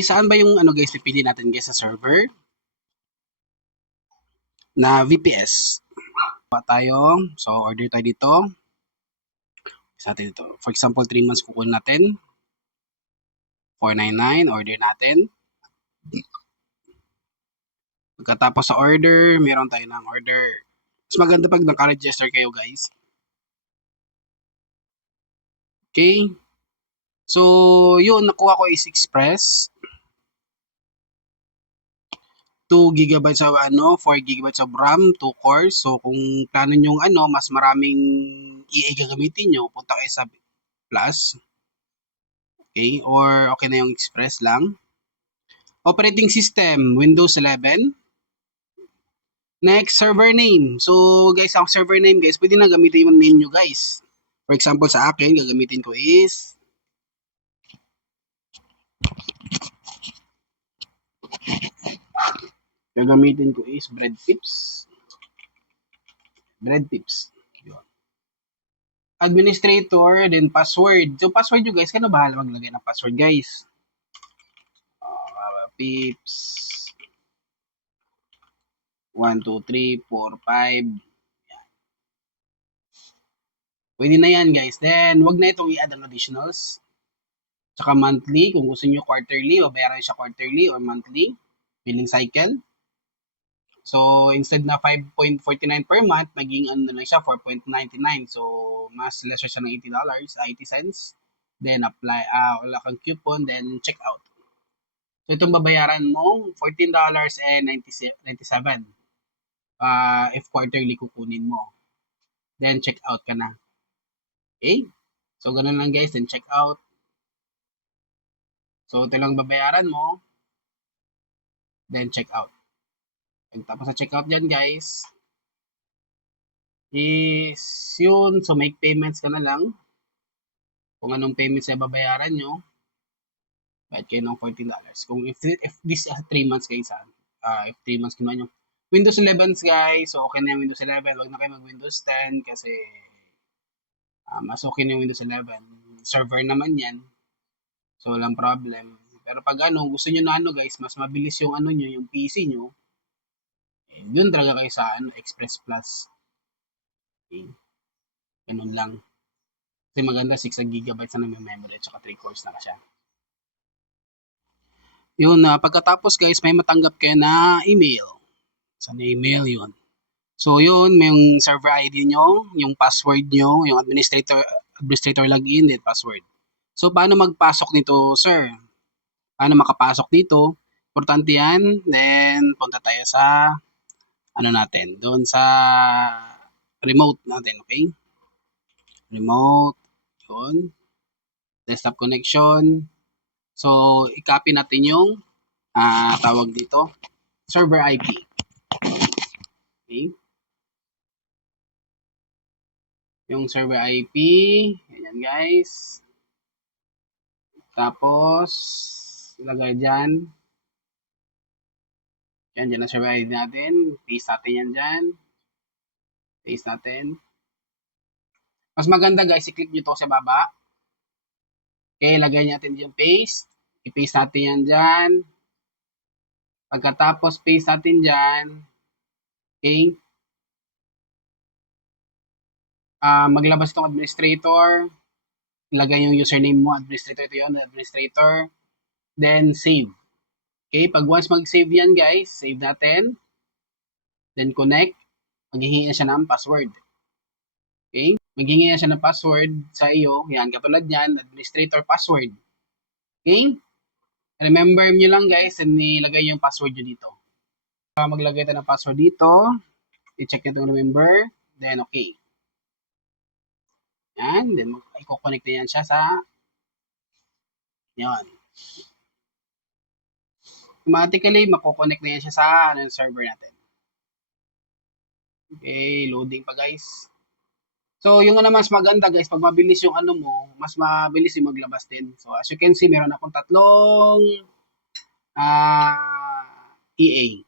Saan ba yung ano guys, pipili natin guys sa server? Na VPS. Tayo. So, order tayo dito. Sa atin ito. For example, 3 months kukunin natin. 499, order natin. Pagkatapos sa order, meron tayo ng order. Mas maganda pag naka-register kayo guys. Okay. So, yun, nakuha ko is Express. 2 gigabytes of 4 gigabytes of RAM, 2 cores. So, kung plano nyo mas maraming EA gagamitin nyo, punta kayo sa Plus. Okay, or okay na yung Express lang. Operating system, Windows 11. Next, server name. So, guys, ang server name, guys, pwede na gamitin yung name nyo, guys. For example, sa akin, gagamitin ko is Bread Tips. Bread Tips. Yun. Administrator, then password. So, password nyo, guys, kano bahala maglagay ng password, guys. Pips. 1, 2, 3, 4, 5. Yan. Pwede na yan, guys. Then, wag na itong i-add ang additionals. Tsaka monthly, kung gusto nyo quarterly, o bayaran siya quarterly or monthly. Billing cycle. So, instead na 5.49 per month, naging ano na lang siya, 4.99. So, mas lesser siya ng $80, 80 cents. Then, apply, wala kang coupon, then check out. So, itong babayaran mo, $14.97. If quarterly kukunin mo. Then, check out ka na. Okay? So, ganun lang guys, then check out. So, ito lang babayaran mo. Then, check out. Tapos sa check out dyan guys, is yun. So, make payments ka na lang. Kung anong payments na babayaran nyo. Bayad kayo ng $14. Kung if this 3 months guys if 3 months kinuha nyo. Windows 11 guys, so okay na yung Windows 11. Wag na kayo mag Windows 10 kasi mas okay na yung Windows 11. Server naman yan. So, walang problem. Pero pag gusto nyo na guys, mas mabilis yung nyo, yung PC nyo, dun talaga kayo sa Express Plus. Okay. Ganun lang. Kasi maganda 6 GB na may memory at saka 3 cores na siya. Yun, pagkatapos guys, may matanggap kayo na email. Sa email yun. So yun, may yung server ID nyo, yung password nyo, yung administrator login, then password. So paano magpasok nito, sir? Paano makapasok dito? Importante yan. Then punta tayo sa natin, doon sa remote natin, okay? Remote, yun. Desktop connection. So, i-copy natin yung tawag dito, server IP. Okay? Yung server IP, ganyan guys. Tapos, ilagay dyan. Yan, dyan ang server ID natin. Paste natin yan dyan. Paste natin. Mas maganda guys, i-click nyo to sa baba. Okay, lagay natin yung paste. I-paste natin yan dyan. Pagkatapos, paste natin dyan. Okay. Maglabas itong administrator. Ilagay yung username mo, administrator. Ito yun, administrator. Then, save. Okay, pag once mag-save yan guys, save natin. Then, connect. Maghihingi na siya ng password. Okay, maghihingi na siya ng password sa iyo. Yan, katulad yan, administrator password. Okay, remember nyo lang guys, and nilagay yung password nyo dito. Maglagay tayo ng password dito. I-check nyo itong remember. Then, okay. Yan, then i-connect na yan siya sa yan. Automatically, mako-connect na yan siya sa server natin. Okay, loading pa guys. So, yung mas maganda guys, pag mabilis yung mo, mas mabilis yung maglabas din. So, as you can see, meron akong tatlong EA.